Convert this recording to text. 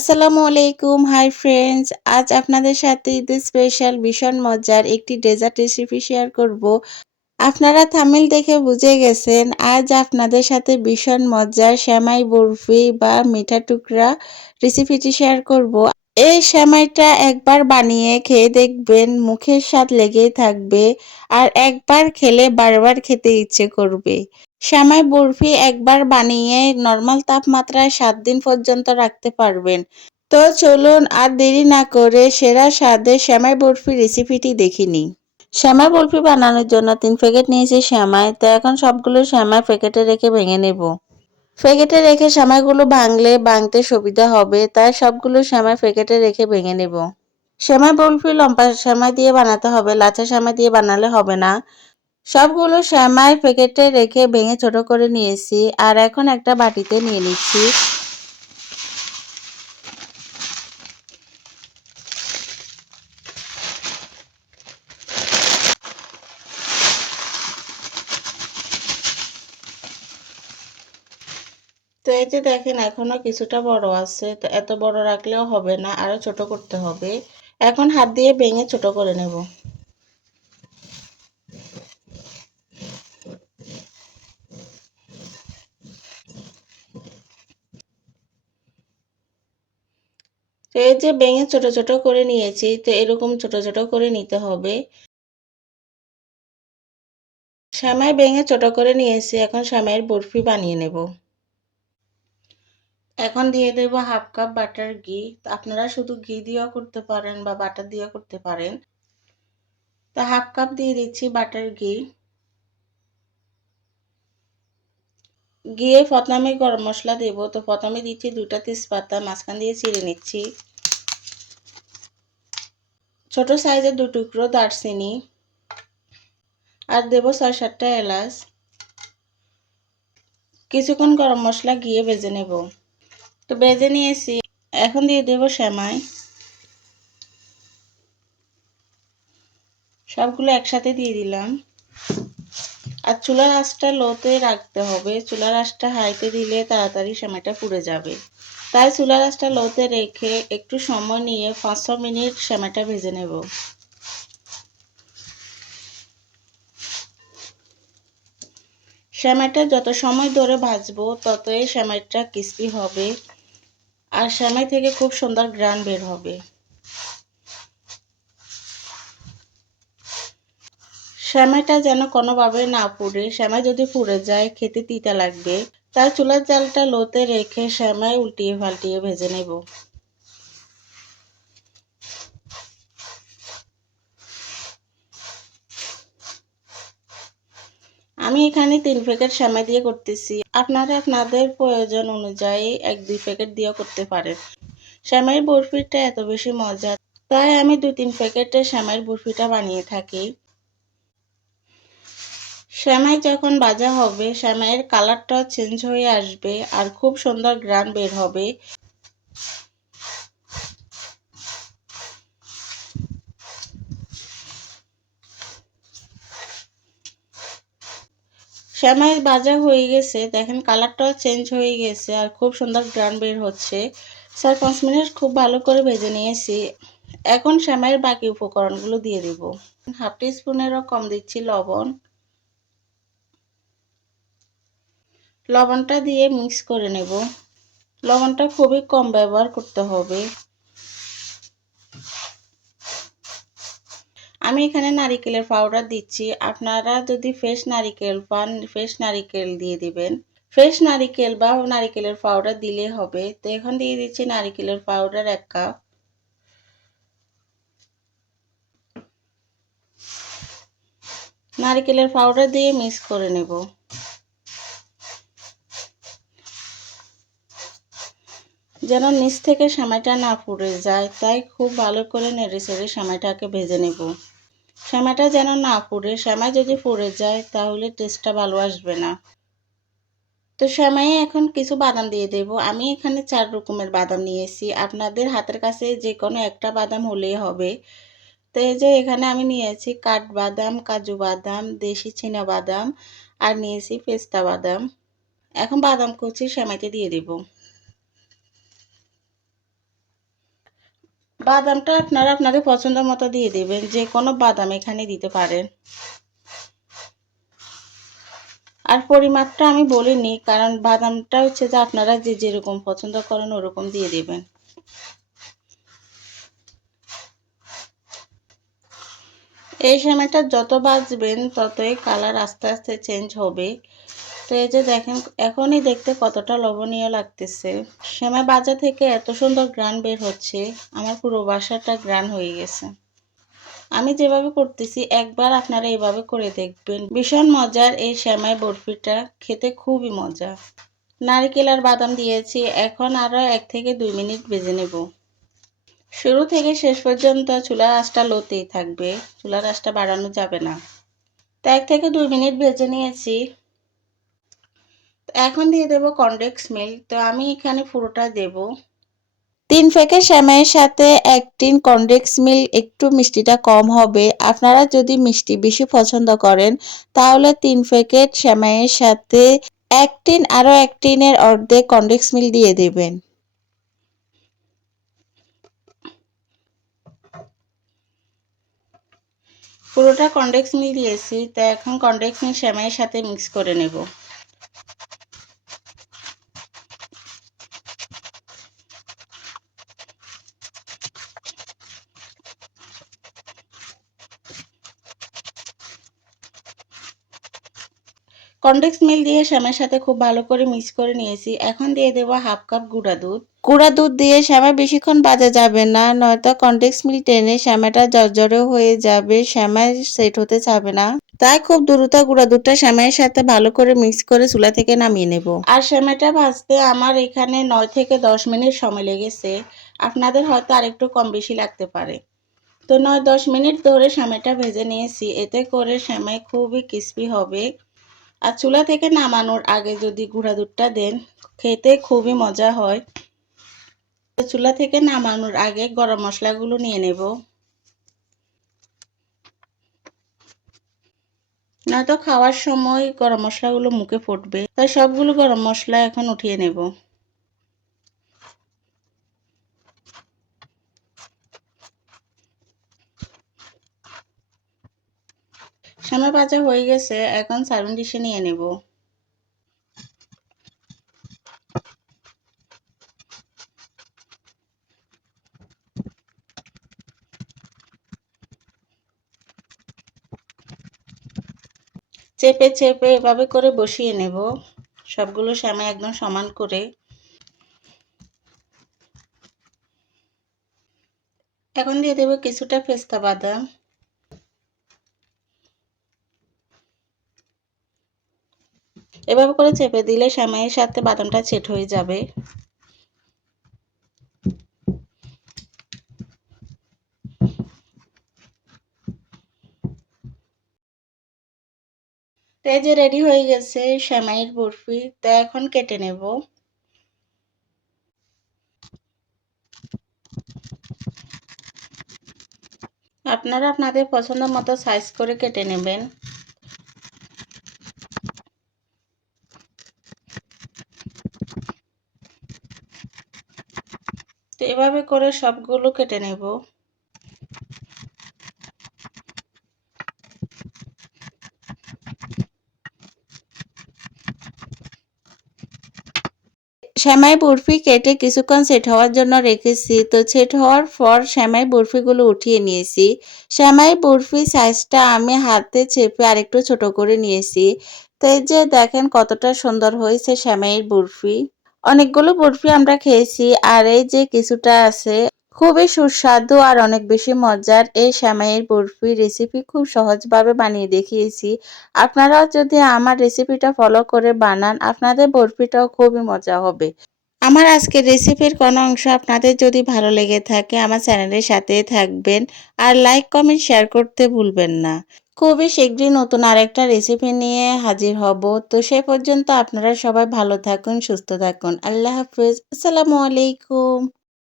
আসসালামু আলাইকুম। Hi friends. আজ আপনাদের সাথে ঈদের স্পেশাল ভীষণ মজার একটি ডেজার্ট রেসিপি শেয়ার করব। আপনারা থাম্বনেইল দেখে বুঝে গেছেন আজ আপনাদের সাথে ভীষণ মজার সেমাই বরফি বা মিঠা টুকরা রেসিপিটি শেয়ার করব। এই সেমাইটা একবার বানিয়ে খেয়ে দেখবেন মুখের স্বাদ লেগেই থাকবে আর একবার খেলে বারবার খেতে ইচ্ছে করবে। সেমাই বরফি একবার বানিয়ে নরমাল তাপমাত্রায় ৭ দিন পর্যন্ত রাখতে পারবেন। তো চলুন আর দেরি না করে সেরা স্বাদের সেমাই বরফি রেসিপিটি দেখে নিই। সেমাই বরফি বানানোর জন্য ৩ প্যাকেট নিয়েছি সেমাই। তো এখন সবগুলো সেমাই প্যাকেটে রেখে ভেঙে নেব। প্যাকেটে রেখে সেমাইগুলো ভাঙতে সুবিধা হবে, তাই সবগুলো সেমাই প্যাকেটে রেখে ভেঙে নেব। সেমাই বরফি লম্বা সেমাই দিয়ে বানাতে হবে, লাচা সেমাই দিয়ে বানালে হবে না। সবগুলো সেমাই প্যাকেটে রেখে ভেঙে ছোট করে নিয়েছি আর এখন একটা বাটিতে নিয়ে নিচ্ছি। তো এই যে দেখেন এখনো কিছুটা বড় আছে, তো এত বড় রাখলেও হবে না, আরো ছোট করতে হবে। এখন হাত দিয়ে ভেঙে ছোট করে নেব। তো এই যে ভেঙে ছোট ছোট করে নিয়েছি, তো এরকম ছোট ছোট করে নিতে হবে। সেমাই ভেঙে ছোট করে নিয়েছি, এখন সেমাইয়ের বরফি বানিয়ে নেব। এখন দিয়ে দেব হাফ কাপ বাটার ঘি। আপনারা শুধু ঘি দিয়েও করতে পারেন বা বাটার দিয়েও করতে পারেন। তো হাফ কাপ দিয়ে দিচ্ছি বাটার ঘি। ঘিয়ে প্রথমে গরম মশলা দেব। তো প্রথমে দিচ্ছি 2টা তেজপাতা, মাঝখান দিয়ে চিড়ে নিচ্ছি। ছোট সাইজের 2 টুকরো দারচিনি আর দেব 6-7টা এলাচ। কিছুক্ষণ গরম মশলা ঘিয়ে ভেজে নেব। তো ভেজে নিয়েছি, এখন দিয়ে দেব সেমাই। সবগুলো একসাথে দিয়ে দিলাম। আর চুলার আঁচটা লোতে রাখতে হবে, চুলার আঁচটা হাইতে দিলে তাড়াতাড়ি সেমাইটা পুড়ে যাবে। তাই চুলার আঁচটা লোতে রেখে একটু সময় নিয়ে 5-6 মিনিট সেমাইটা ভেজে নেব। সেমাইটা যত সময় ধরে ভাজবো ততই সেমাইটা ক্রিস্পি হবে আর সেমাই থেকে খুব সুন্দর ঘ্রাণ বের হবে। সেমাইটা যেন কোনোভাবে না পুড়ে, সেমাই যদি পুড়ে যায় খেতে তিতা লাগবে। তাই চুলার জালটা লোতে রেখে সেমাই উল্টিয়ে পাল্টিয়ে ভেজে নেব। আমি এখানে 3 প্যাকেট সেমাই দিয়ে করতেছি। আপনারা আপনাদের প্রয়োজন অনুযায়ী 1-2 প্যাকেট দিয়েও করতে পারেন। সেমাইয়ের বরফিটা এত বেশি মজা, তাই আমি 2-3 প্যাকেটের সেমাইয়ের বরফিটা বানিয়ে থাকি। সেমাই যখন ভাজা হবে সেমাইয়ের কালারটাও চেঞ্জ হয়ে আসবে আর খুব সুন্দর ঘ্রাণ বের হবে। সেমাই ভাজা হয়ে গেছে, দেখেন কালারটাও চেঞ্জ হয়ে গেছে আর খুব সুন্দর ঘ্রাণ বের হচ্ছে। 4-5 মিনিট খুব ভালো করে ভেজে নিয়েছি। এখন সেমাইয়ের বাকি উপকরণগুলো দিয়ে দেব। হাফ টি স্পুনেরও কম দিচ্ছি লবণ। লবণটা দিয়ে মিক্স করে নেব। লবণটা খুবই কম ব্যবহার করতে হবে। আমি এখানে নারিকেলের পাউডার দিচ্ছি। আপনারা যদি ফ্রেশ নারিকেল পান, ফ্রেশ নারিকেল দিয়ে দিবেন। ফ্রেশ নারিকেল বা নারিকেলের পাউডার দিলে হবে। তো এখন দিয়ে দিচ্ছি নারিকেলের পাউডার 1 কাপ। নারিকেলের পাউডার দিয়ে মিক্স করে নেব। যেন নিচ থেকে সেমাইটা না পুড়ে যায়, তাই খুব ভালো করে নেড়েচেড়ে সেমাইটাকে ভেজে নেব। সেমাইটা যেন না পুড়ে, সেমাই যদি পুড়ে যায় তাহলে টেস্টটা ভালো আসবে না। তো সেমাইয়ে এখন কিছু বাদাম দিয়ে দেব। আমি এখানে 4 রকমের বাদাম নিয়েছি। আপনাদের হাতের কাছে যে কোনো একটা বাদাম হলেই হবে। তো এই যে এখানে আমি নিয়েছি কাঠবাদাম, কাজু বাদাম, দেশি চীনা বাদাম আর নিয়েছি পেস্তা বাদাম। এখন বাদাম কুচি সেমাইতে দিয়ে দেব। বাদামটা আপনারা আপনাদের পছন্দ মতো দিয়ে দেবেন, যে কোনো বাদাম এখানে দিতে পারেন। আর পরিমাপটা আমি বলিনি, কারণ বাদামটা হচ্ছে যে আপনারা যে যেরকম পছন্দ করেন ওরকম দিয়ে দেবেন। এই সেমাইটা যত ভাজবেন ততই কালার আস্তে আস্তে চেঞ্জ হবে। তো এই যে দেখেন এখনই দেখতে কতটা লোভনীয় লাগতেছে। সেমাই ভাজা থেকে এত সুন্দর ঘ্রাণ বের হচ্ছে, আমার পুরো বাসাটা ঘ্রাণ হয়ে গেছে। আমি যেভাবে করতেছি একবার আপনারা এইভাবে করে দেখবেন। ভীষণ মজার এই সেমাই বরফিটা, খেতে খুবই মজা। নারকেল আর বাদাম দিয়েছি, এখন আরও 1 থেকে 2 মিনিট ভেজে নেব। শুরু থেকে শেষ পর্যন্ত চুলার আঁচটা লোতেই থাকবে, চুলার আঁচটা বাড়ানো যাবে না। তো 1 থেকে 2 মিনিট ভেজে নিয়েছি। এখন দিয়ে দেব কনডেন্স মিল্ক। তো আমি এখানে পুরোটা দেব। 3 প্যাকেট সেমাইয়ের সাথে 1 টিন কনডেন্স মিল্ক, একটু মিষ্টিটা কম হবে। আপনারা যদি মিষ্টি বেশি পছন্দ করেন তাহলে 3 প্যাকেট সেমাইয়ের সাথে 1 টিন, আরও 1 টিনের অর্ধেক কনডেন্স মিল্ক দিয়ে দেবেন। পুরোটা কনডেন্স মিল্ক দিয়েছি। তো এখন কনডেন্স মিল্ক সেমাইয়ের সাথে মিক্স করে নেব। কনডেন্স মিল্ক দিয়ে সেমাইয়ের সাথে খুব ভালো করে মিক্স করে নিয়েছি। এখন দিয়ে দেব 1/2 কাপ গুঁড়া দুধ। গুঁড়া দুধ দিয়ে সেমাই বেশিক্ষণ ভাজা যাবে না, নয়তো কনডেন্স মিল্ক টেনে সেমাইটা ঝরঝরে হয়ে যাবে, সেমাই সেট হতে চাবে না। তাই খুব দ্রুত গুঁড়া দুধটা সেমাইয়ের সাথে ভালো করে মিক্স করে চুলা থেকে নামিয়ে নেব। আর সেমাইটা ভাজতে আমার এখানে 9 থেকে 10 মিনিট সময় লেগেছে। আপনাদের হয়তো আরেকটু কম বেশি লাগতে পারে। তো 9-10 মিনিট ধরে সেমাইটা ভেজে নিয়েছি, এতে করে সেমাই খুবই ক্রিস্পি হবে। আর চুলা থেকে নামানোর আগে যদি গুঁড়া দুধটা দেন খেতে খুবই মজা হয়। চুলা থেকে নামানোর আগে গরম মশলাগুলো নিয়ে নেব, নয়তো খাওয়ার সময় গরম মশলাগুলো মুখে ফুটবে। তাই সবগুলো গরম মশলা এখন উঠিয়ে নেব। সেমাই ভাজা হয়ে গেছে, এখন সার্ভিং ডিশে নিয়ে নেব। চেপে চেপে এভাবে করে বসিয়ে নেব সবগুলো সেমাই একদম সমান করে। এখন দিয়ে দেব কিছুটা পেস্তা বাদাম। এভাবে করে চেপে দিলে সেমাইয়ের সাথে বাদামটা সেট হয়ে যাবে। তো এই যে রেডি হয়ে গেছে সেমাইয়ের বরফি। তো এখন কেটে নেব। আপনারা আপনাদের পছন্দ মতো সাইজ করে কেটে নেবেন। তো এভাবে করে সবগুলো কেটে নেব। সেমাই বরফি কেটে কিছুক্ষণ সেট হওয়ার জন্য রেখেছি। তো সেট হওয়ার পর সেমাই বরফিগুলো উঠিয়ে নিয়েছি। সেমাই বরফি সাইজটা আমি হাতে চেপে আরেকটু ছোট করে নিয়েছি। তো এই যে দেখেন কতটা সুন্দর হয়েছে সেমাইয়ের বরফি। অনেকগুলো বরফি আমরা খেয়েছি, আর এই যে কিছুটা আছে। খুবই সুস্বাদু আর অনেক বেশি মজার এই সেমাইয়ের বরফি রেসিপি খুব সহজভাবে বানিয়ে দেখিয়েছি। আপনারাও যদি আমার রেসিপিটা ফলো করে বানান আপনাদের বরফিটাও খুবই মজা হবে। আমার আজকের রেসিপির কোনো অংশ আপনাদের যদি ভালো লেগে থাকে আমার চ্যানেলের সাথেই থাকবেন, আর লাইক কমেন্ট শেয়ার করতে ভুলবেন না। খুবই শীঘ্রই নতুন আরেকটা রেসিপি নিয়ে হাজির হব। তো সে পর্যন্ত আপনারা সবাই ভালো থাকুন, সুস্থ থাকুন। আল্লাহ হাফেজ। আসসালামু আলাইকুম।